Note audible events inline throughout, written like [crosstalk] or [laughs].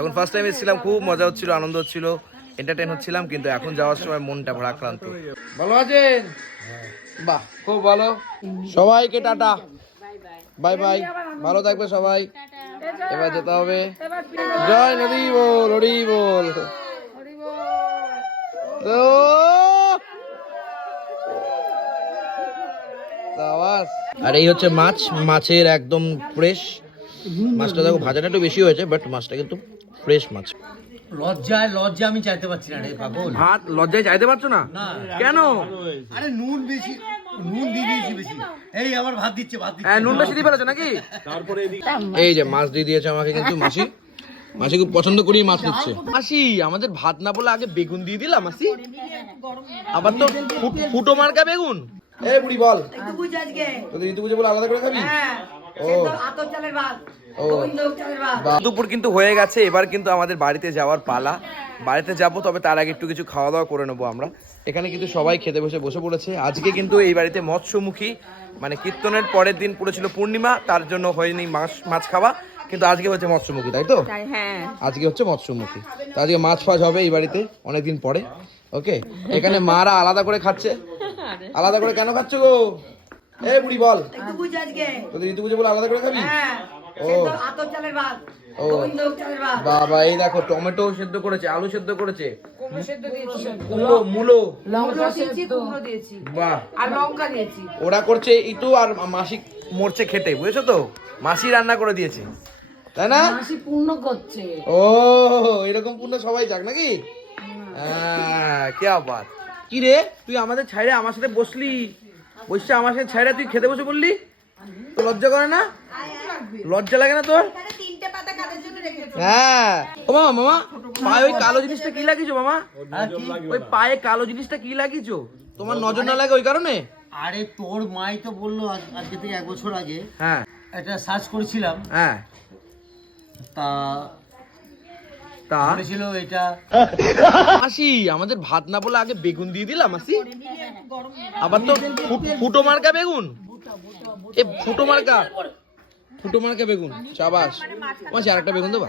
এখন first time এসেছিলাম খুব মজা হচ্ছিল আনন্দ হচ্ছিল এন্টারটেন হচ্ছিলাম কিন্তু এখন যাওয়ার সময় মনটা ভরা ভারাক্রান্ত ভালো আছেন? বাহ খুব ভালো। সবাইকে টাটা। Bye bye. ভালো থাকবে সবাই। এবার যেতে হবে। জয় নদী বল হরি বল। আর এই হচ্ছে মাছ মাছের একদম ফ্রেশ মাছটা দেখো ভাজাটা একটু বেশি হয়েছে বাট মাছটা কিন্তু ফ্রেশ মাছ। লজ্জায় লজ্জা আমি চাইতে পারছি না রে পাগল। ভাত লজ্জায় চাইতে পারছ না? না। কেন? আরে নুন বেশি নুন দিয়ে দিয়েছি বেশি। এই আবার ভাত দিচ্ছে ভাত দিচ্ছে। হ্যাঁ নুন বেশি দিয়ে ফেলেছো নাকি? এই যে মাছ দিয়ে দিয়েছে আমাকে কিন্তু মাসি। মাসি খুব পছন্দ করেই মাছ নিচ্ছে মাসি আমাদের ভাত না বলে আগে বেগুন দিয়ে দিলাম মাসি? আবার তো ফুটো মার্কা বেগুন। এই বুড়ি বল। একটু বুঝ আজকে। তোদের ঋতু পুজো বলে আলাদা করে খাবি? হ্যাঁ ও। আতর চালের ভাত। দুপুর কিন্তু হয়ে গেছে এবার কিন্তু আমাদের বাড়িতে যাওয়ার পালা। বাড়িতে যাব তবে তার আগে একটু কিছু খাওয়া দাওয়া করে নেব আমরা। এখানে কিন্তু সবাই খেতে বসে বসে পড়েছে। আজকে কিন্তু এই বাড়িতে মৎস্যমুখী মানে কীর্তনের পরের দিন পড়েছিল পূর্ণিমা তার জন্য হয়নি মাছ মাছ খাওয়া। কিন্তু আজকে হচ্ছে মৎস্যমুখী তাই তো? হ্যাঁ। আজকে হচ্ছে মৎস্যমুখী। তো আজকে মাছ ফাছ হবে এই বাড়িতে অনেকদিন পরে ওকে? এখানে মারা আলাদা করে খাচ্ছে। আলাদা করে কেন খাচ্ছ গো? এই বুড়ি বল। তোদের ঋতু পুজো বলে আলাদা করে খাবি? হ্যাঁ। ও। বাবা এই দেখো টমেটো সেদ্ধ করেছে আলু সেদ্ধ করেছে। মূলো। কুমড়ো বাহ। আর ওরা করছে ইটু আর মাসি মরছে খেটে বুঝেছ তো? মাসি রান্না করে দিয়েছে। তাই না? মাসি পূর্ণ করছে। ও এরকম পূর্ণ সবাই যাক নাকি? হ্যাঁ, কে আবার। কি রে? তুই আমাদের ছাইরে আমার সাথে বসলি। বসছে আমার সাথে ছাইরে তুই খেতে বসে বললি তো লজ্জা করে না? লজ্জা লাগে না তোর? তিনটে পাতা কাদের জন্য রেখেছি হ্যাঁ। ও মামা মামা পায়ে ওই কালো জিনিসটা কি লাগিয়েছো মামা? ওই পায়ে কালো জিনিসটা কি লাগিয়েছো? তোমার নজর না লাগে। ওই কারণে? আরে তোর মাই তো বলল আজকে থেকে এক বছর আগে হ্যাঁ। একটা সার্চ করেছিলাম। হ্যাঁ। তা তা? বলেছিল এটা মাসি আমাদের ভাত না বলে আগে বেগুন দিয়ে দিলাম মাসি। আবার তো ফুটো মার্কা বেগুন? এ ফুটো মার্কা। ফুটো মার্কা বেগুন সাবাস। মাসি আরেকটা বেগুন দেবা?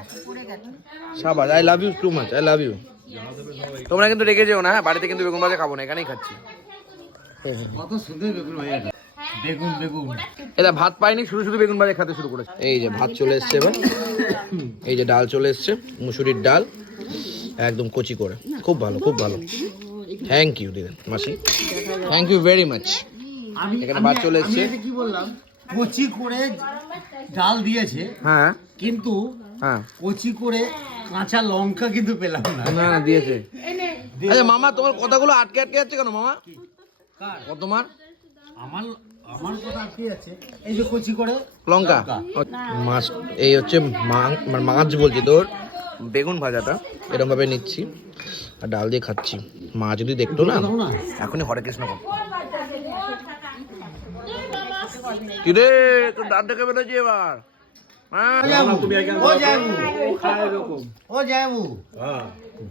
সাবাস I love you too much I love you তোমরা কিন্তু রেখে যেও না হ্যাঁ? বাড়িতে কিন্তু বেগুন ভাজা খাব না এখানেই খাচ্ছি। কত সুন্দর বেগুন এটা। বেগুন বেগুন। এটা ভাত পাইনি শুধু শুধু বেগুন ভাজা খেতে শুরু করেছে। এই যে ভাত চলে এসছে এবার। এই যে ডাল চলে এসছে মুসুরির ডাল একদম কচি করে। খুব ভালো খুব ভালো। থ্যাংক ইউ দিদি মাসি। থ্যাংক ইউ ভেরি মাচ এখানে ভাত চলে আমি এসছে। কি বললাম? কচি করে ডাল দিয়েছে হ্যাঁ। কিন্তু হ্যাঁ। কচি করে কাঁচা লঙ্কা কিন্তু পেলাম না। না না দিয়েছে। আচ্ছা মামা তোমার কথাগুলো আটকে আটকে যাচ্ছে কেন মামা? কার? ও তোমার? আমার আমার কথা কি আছে এই যে কচি করে লঙ্কা। মাছ এই হচ্ছে মাং- মানে মাছ বলছি তোর। বেগুন ভাজাটা এরকম ভাবে নিচ্ছি। আর ডাল দিয়ে খাচ্ছি। মা যদি দেখতো না এখনই হরে কৃষ্ণ কিরে তোর দাঁত দেখে বেরোছি এবার।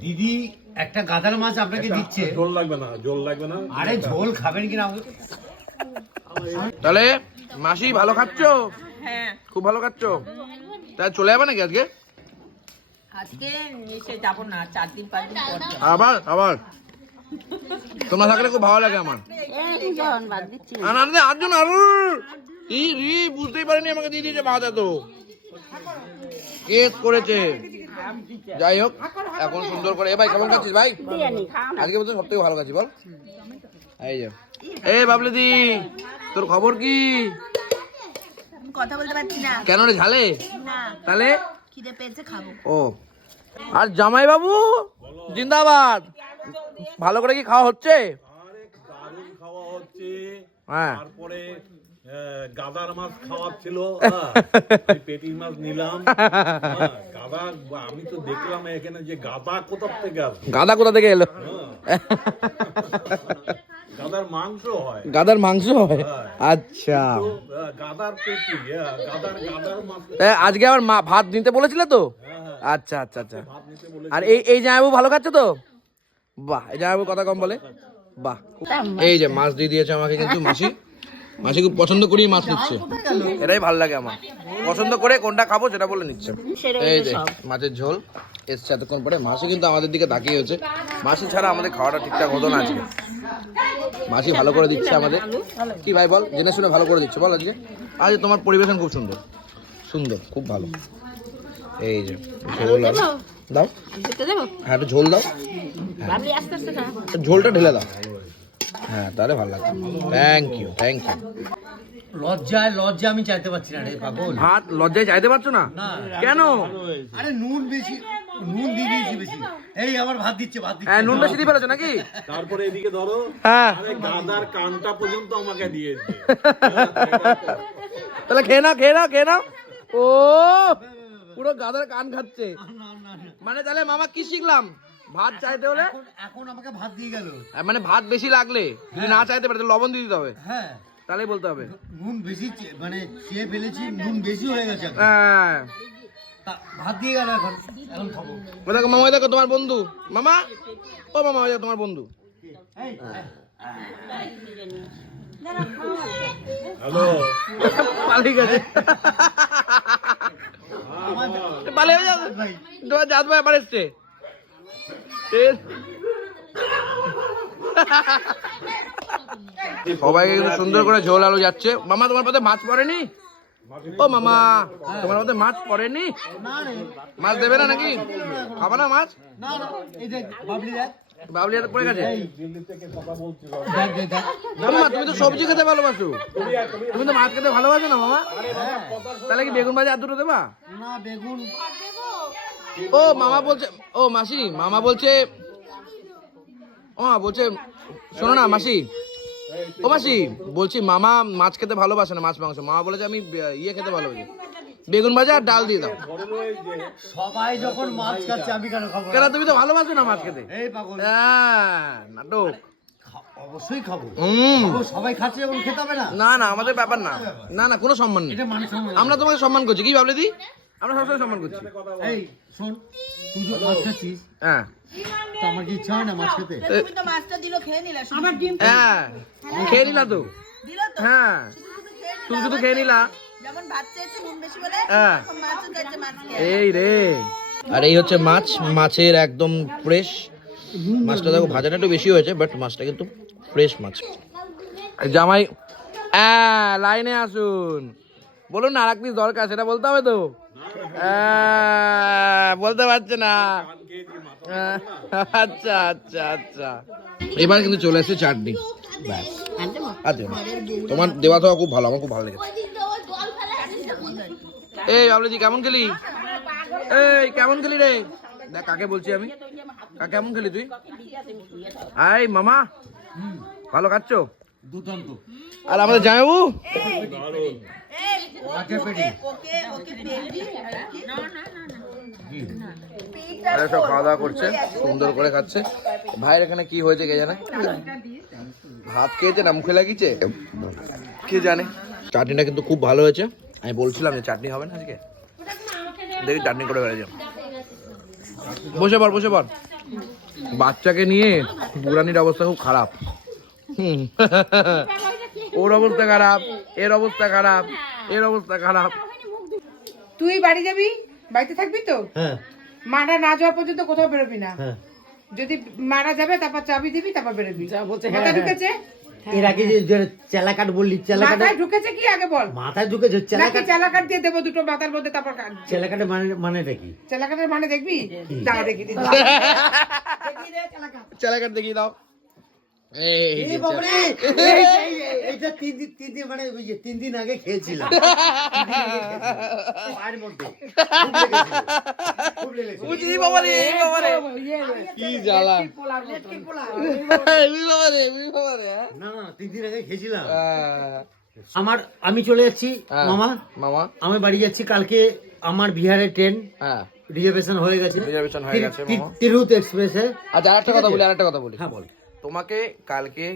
দিদি একটা গাদার মাছ আপনাকে দিচ্ছে জল লাগবে না জল লাগবে না আরে ঝোল খাবেন কিনা তাহলে মাসি ভালো খাচ্ছ? খুব ভালো খাচ্ছ? তাই চলে যাবে নাকি আজকে? আজকে যাব না চার দিন পাঁচ দিন আবার আবার? তোমরা থাকলে খুব ভালো লাগে আমার। আর আটজন আর ই রি বুঝতেই পারিনি আমাকে দিয়ে দিয়েছে ভাত এত। কেস করেছে। যাই হোক এখন সুন্দর করে এ ভাই কেমন খাচ্ছিস ভাই? আজকে বলতে সব থেকে ভালো খাচ্ছি বল। এই যে। এ বাবলি দি তোর খবর কি? কথা বলতে পারছি না কেন রে ঝালে? না তাহলে? খিদে পেয়েছে খাব। ও। আর জামাই বাবু জিন্দাবাদ। ভালো করে কি খাওয়া হচ্ছে? খাওয়া হচ্ছে। হ্যাঁ। তারপরে গাদার মাছ [laughs] হ্যাঁ, পেটির মাছ নিলাম। হ্যাঁ, গাদা আমি তো দেখলাম এখানে যে গাদা কোথার থেকে আসবে? গাদা কোথা থেকে এলো? গাদার মাংস হয়। গাদার মাংস হয়? আচ্ছা। গাদার পেটি গাদার গাদার মাছ আজকে আবার মা ভাত নিতে বলেছিলে তো? আচ্ছা আচ্ছা আচ্ছা। আর এই এই জামাইবাবু ভালো খাচ্ছে তো? বাহ এই জামাইবাবু কথা কম বলে? বাহ এই যে মাছ দিয়ে দিয়েছে আমাকে কিন্তু মাসি। মাসি খুব পছন্দ করেই মাছ নিচ্ছে। এটাই ভালো লাগে আমার। পছন্দ করে কোনটা খাব সেটা বলে নিচ্ছে। এই যে মাছের ঝোল এসছে এতক্ষণ পরে। মাসি কিন্তু আমাদের দিকে তাকিয়ে হচ্ছে মাসি ছাড়া আমাদের খাওয়াটা ঠিকঠাক হতো না আজকে। মাসি ভালো করে দিচ্ছে আমাদের। কি ভাই বল? জেনে শুনে ভালো করে দিচ্ছে। বল আজকে। আজ তোমার পরিবেশন খুব সুন্দর। সুন্দর খুব ভালো। এই যে ঝোল আর- দাও। হ্যাঁ একটু ঝোল দাও। ঝোলটা ঢেলে দাও। হ্যাঁ তাহলে ভালো লাগবে। থ্যাংক ইউ থ্যাংক ইউ লজ্জায় লজ্জা আমি চাইতে পারছি না রে পাগল। ভাত লজ্জায় চাইতে পারছ না? না। কেন? আরে নুন বেশি নুন দিয়ে দিয়েছি বেশি। এই আবার ভাত দিচ্ছে ভাত দিচ্ছে। হ্যাঁ নুন বেশি দিয়ে ফেলেছো নাকি? তারপরে এদিকে ধরো হ্যাঁ। আরে গাদার কানটা পর্যন্ত আমাকে দিয়েছে তাহলে খেয়ে নাও খেয়ে নাও খেয়ে নাও। ও পুরো গাদার কান খাচ্ছে। না, না, না। মানে তাহলে মামা কি শিখলাম? ভাত চাইতে হলে এখন আমাকে ভাত দিয়ে গেল। মানে ভাত বেশি লাগলে যদি না চাইতে পারে তাহলে লবণ দিয়ে দিতে হবে। হ্যাঁ। তাহলেই বলতে হবে। নুন বেশি মানে চেয়ে ফেলেছি নুন বেশি হয়ে গেছে হ্যাঁ। ভাত দিয়ে গেল এখন। এখন খাব। দেখো মামা দেখো তোমার বন্ধু। মামা? ও মামা দেখো তোমার বন্ধু। হ্যালো। পালিয়ে গেছে। তোমার সবাইকে কিন্তু সুন্দর করে ঝোল আলু যাচ্ছে। মামা, তোমার পাতে মাছ পড়েনি? ও মামা, তোমার পাতে মাছ পড়েনি? মাছ দেবে না নাকি? খাবা না মাছ? বাবলি পড়ে গেছে? মামা, তুমি তো সবজি খেতে ভালোবাসো। তুমি তো মাছ খেতে ভালোবাসো না, মামা? তাহলে কি বেগুন ভাজা আর দুটো দেবা? না বেগুন। ও মামা বলছে ও মাসি মামা বলছে ও বলছে শোনো না মাসি। ও মাসি বলছি মামা মাছ খেতে ভালোবাসে না মাছ মাংস। মামা বলেছে আমি ইয়ে খেতে ভালোবাসি। বেগুন ভাজা আর ডাল দিয়ে দাও। সবাই যখন মাছ খাচ্ছে আমি কেন খাব কেন তুমি তো ভালোবাসো না মাছ খেতে? এই পাগল। হ্যাঁ, নাটক। অবশ্যই খাব। হুম। সবাই খাচ্ছে যখন খেতে হবে না? না না আমাদের ব্যাপার না। না না কোনো সম্মান নেই। আমরা তোমাকে সম্মান করছি। কি ভাবলে দি? আমরা সবসময় সম্মান করছি। এই শোন তুই মাছ খাচ্ছিস হ্যাঁ। তো আমার কি ইচ্ছা হয় না মাছ খেতে? তুমি তো মাছটা দিলো খেয়ে নিলা আমার ডিম হ্যাঁ খেয়ে নিলা তো। দিলো তো? হ্যাঁ। শুধু শুধু খেয়ে নিলা। যেমন ভাত চেয়েছে নুন বেশি বলে হ্যাঁ। মাছও চাইছে মাছ এই রে। আর এই হচ্ছে মাছ মাছের একদম ফ্রেশ মাছটা দেখো ভাজাটা একটু বেশি হয়েছে বাট মাছটা কিন্তু ফ্রেশ মাছ। জামাই হ্যাঁ লাইনে আসুন। বলুন না আর এক দরকার সেটা বলতে হবে তো। বলতে পারছে না। হ্যাঁ, আচ্ছা আচ্ছা আচ্ছা। এবার কিন্তু চলে এসেছে চাটনি। ব্যাস। না। তোমার দেওয়া তো খুব ভালো আমার খুব ভালো লেগেছে। এই বাবলুজি কেমন খেলি? এই কেমন খেলি রে? দেখ কাকে বলছি আমি? কাকে কেমন খেলি তুই? আই মামা। ভালো খাচ্ছ? দুর্দান্ত আর আমাদের জামাইবু আরে সব খাওয়া দাওয়া করছে সুন্দর করে খাচ্ছে। ভাইয়ের এখানে কি হয়েছে কে জানে? ভাত খেয়েছে না মুখে লাগিয়েছে? কে জানে? চাটনিটা কিন্তু খুব ভালো হয়েছে। আমি বলছিলাম যে চাটনি হবে না আজকে। দেখি চাটনি করে বেড়ে যাও বসে পড় বসে পড়। বাচ্চাকে নিয়ে বুড়ানির অবস্থা খুব খারাপ। হুম। [laughs] ওর অবস্থা খারাপ এর অবস্থা খারাপ। এর অবস্থা খারাপ। তুই বাড়ি যাবি? বাড়িতে থাকবি তো? হ্যাঁ। মারা না যাওয়া পর্যন্ত কোথাও বেরোবি না। হ্যাঁ। যদি মারা যাবে তারপর চাবি দিবি তারপর বেরোবি। হ্যাঁ, ঢুকেছে? এর আগে যে চেলাকাট বললি চেলাকাটে মাথায় ঢুকেছে কি? আগে বল। মাথায় ঢুকেছে নাকি চেলাকাট চালাকাট দিয়ে দেবো দুটো মাথার মধ্যে তারপর কাট চেলাকাটে মানে মানেটা কি? চালাকাটের মানে দেখবি? দেখি [laughs] দেখিয়ে দাও। তিন দিন আগে খেয়েছিলাম। কি জ্বালা? না তিন দিন আগে খেয়েছিলাম। আমার আমি চলে যাচ্ছি হ্যাঁ। মামা। মামা। আমি বাড়ি যাচ্ছি কালকে আমার বিহারের ট্রেন হ্যাঁ। রিজার্ভেশন হয়ে গেছে। Reservation হয়ে গেছে। তিরহুত এক্সপ্রেসে আচ্ছা আরেকটা কথা বলি আরেকটা কথা বলি। হ্যাঁ বল। তোমাকে কালকে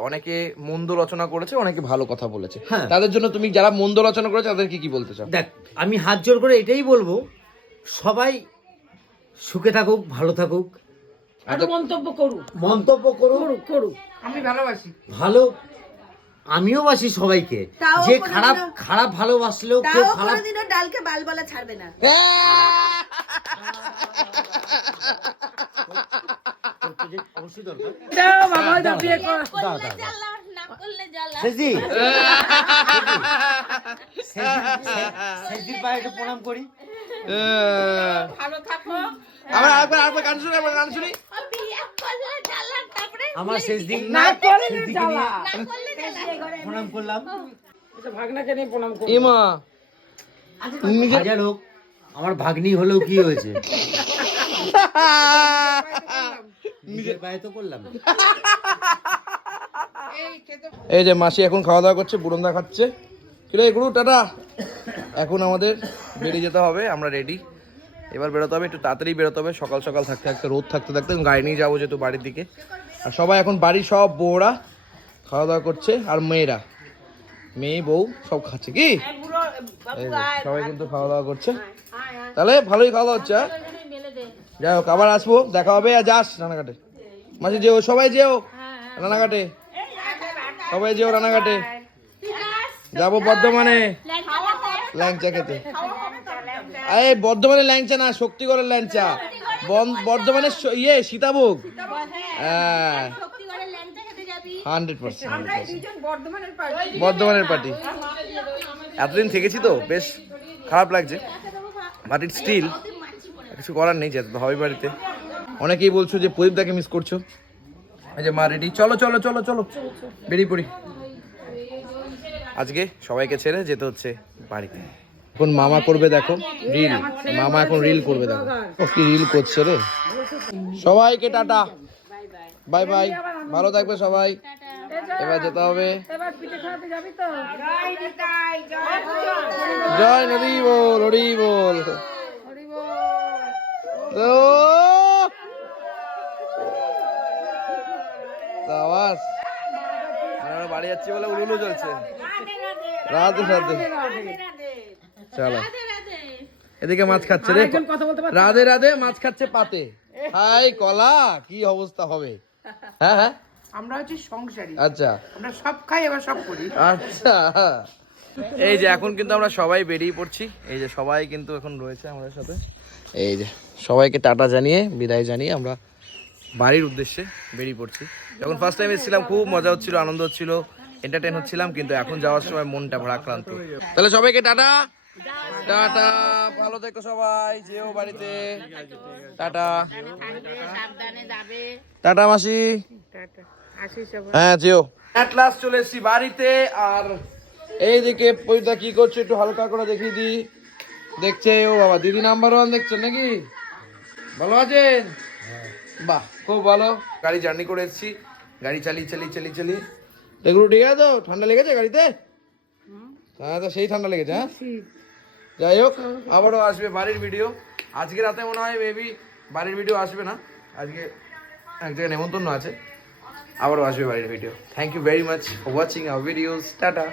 অনেকে মন্দ রচনা করেছে অনেকে ভালো কথা বলেছে। হ্যাঁ। তাদের জন্য তুমি যারা মন্দ রচনা করেছে তাদেরকে কি বলতে চাও? দেখ আমি হাত জোর করে এটাই বলব সবাই সুখে থাকুক ভালো থাকুক। আচ্ছা, মন্তব্য করুক করুক। আমি ভালোবাসি। ভালো আমিও বাসি সবাইকে। যে খারাপ খারাপ ভালোবাসলেও কেউ খারাপ কোনোদিনও ডালকে বাল বলা ছাড়বে না। অবশ্যই দরকার বাবা বিয়ে কর। না পায়ে একটু প্রণাম করি। ভালো থাকো। আবার আরেকবার আরেকবার গান শুনি শুনি। আমার না জ্বালা নিয়ে না করলে জ্বালা প্রণাম করলাম। আচ্ছা, ভাগনাকে নিয়ে প্রণাম ইমা হাজার হোক আমার ভাগ্নি হলেও কি হয়েছে? নিজের পায়ে তো করলাম এই যে মাসি এখন খাওয়া দাওয়া করছে বুড়ন্দা খাচ্ছে। কিরে গুরু টাটা। এখন আমাদের বেরিয়ে যেতে হবে আমরা রেডি এবার বেরোতে হবে একটু তাড়াতাড়ি বেরোতে হবে। সকাল সকাল থাকতে থাকতে রোদ থাকতে থাকতে গাড়ি নিয়ে যাব যেহেতু বাড়ির দিকে। আর সবাই এখন বাড়ির সব বউরা খাওয়া দাওয়া করছে আর মেয়েরা। মেয়ে, বউ সব খাচ্ছে, কি? সবাই কিন্তু খাওয়া দাওয়া করছে। তাহলে ভালোই খাওয়া দাওয়া হচ্ছে হ্যাঁ? যাই হোক, আবার আসব, দেখা হবে আর যাস রানাঘাটে। মাসি, যেও, সবাই যেও রানাঘাটে। সবাই যেও রানাঘাটে। যাব বর্ধমানে। ল্যাংচা খেতে। আরে, বর্ধমানে ল্যাংচা না, শক্তিগড়ের ল্যাংচা। বর্ধমানের ইয়ে সীতাভোগ। হ্যাঁ শক্তিগড়ের ল্যাংচা খেতে যাবি হান্ড্রেড পার্সেন্ট। বর্ধমানের পার্টি। এতদিন থেকেছি তো বেশ খারাপ লাগছে। বাট ইট স্টিল কিছু করার নেই যেতে হবে বাড়িতে। অনেকেই বলছো যে প্রদীপদাকে মিস করছ। এই যে মা রেডি চলো চলো চলো চলো। বেরিয়ে পড়ি। আজকে সবাইকে ছেড়ে যেতে হচ্ছে বাড়িতে। এখন মামা করবে দেখো রিল মামা এখন রিল করবে দেখো। ও কি রিল করছে রে? সবাইকে টাটা। Bye bye. ভালো থাকবে সবাই। এবার যেতে হবে। তো? জয় নদী বল হরি বল। আওয়াজ? বাড়ি যাচ্ছি বলে উলুলু চলছে। রাধে রাধে। চলো। এদিকে মাছ খাচ্ছে রে কথা বলতে রাধে রাধে মাছ খাচ্ছে পাতে। হাই কলা কি অবস্থা হবে? হ্যাঁ হ্যাঁ। আমরা হচ্ছে সংসারী। আচ্ছা। আমরা সব খাই এবার সব করি। আচ্ছা। এই যে এখন কিন্তু আমরা সবাই বেরিয়ে পড়ছি। এই যে সবাই কিন্তু এখন রয়েছে আমাদের সাথে। এই যে সবাইকে টাটা জানিয়ে বিদায় জানিয়ে আমরা বাড়ির উদ্দেশ্যে বেরিয়ে পড়ছি। যখন ফার্স্ট টাইম এসেছিলাম খুব মজা হচ্ছিল আনন্দ হচ্ছিল এন্টারটেন হচ্ছিলাম কিন্তু এখন যাওয়ার সময় মনটা ভারাক্রান্ত তাহলে সবাইকে টাটা। টাটা, ভালো থেকো সবাই, যেও বাড়িতে। টাটা। টাটা, মাসি। হ্যাঁ যেও। লাস্ট চলে এসেছি বাড়িতে, আর এইদিকে পরিতা কি করছে একটু হালকা করে দেখিয়ে দিই। দেখছে, ও বাবা, দিদি নাম্বার ওয়ান দেখছেন নাকি? ভালো আছেন? বাহ, খুব ভালো। গাড়ি জার্নি করে এসেছি। গাড়ি চালিয়ে চালিয়ে চালিয়ে চালিয়ে। এগুলো ঠিক আছে তো? ঠান্ডা লেগেছে গাড়িতে? হ্যাঁ তো সেই ঠান্ডা লেগেছে হ্যাঁ? যাই হোক, আবারও আসবে বাড়ির ভিডিও আজকে রাতে মনে হয় মেবি বাড়ির ভিডিও আসবে না। আজকে এক জায়গায় নেমন্তন্ন আছে। আবারও আসবে বাড়ির video thank you very much for watching our videos tata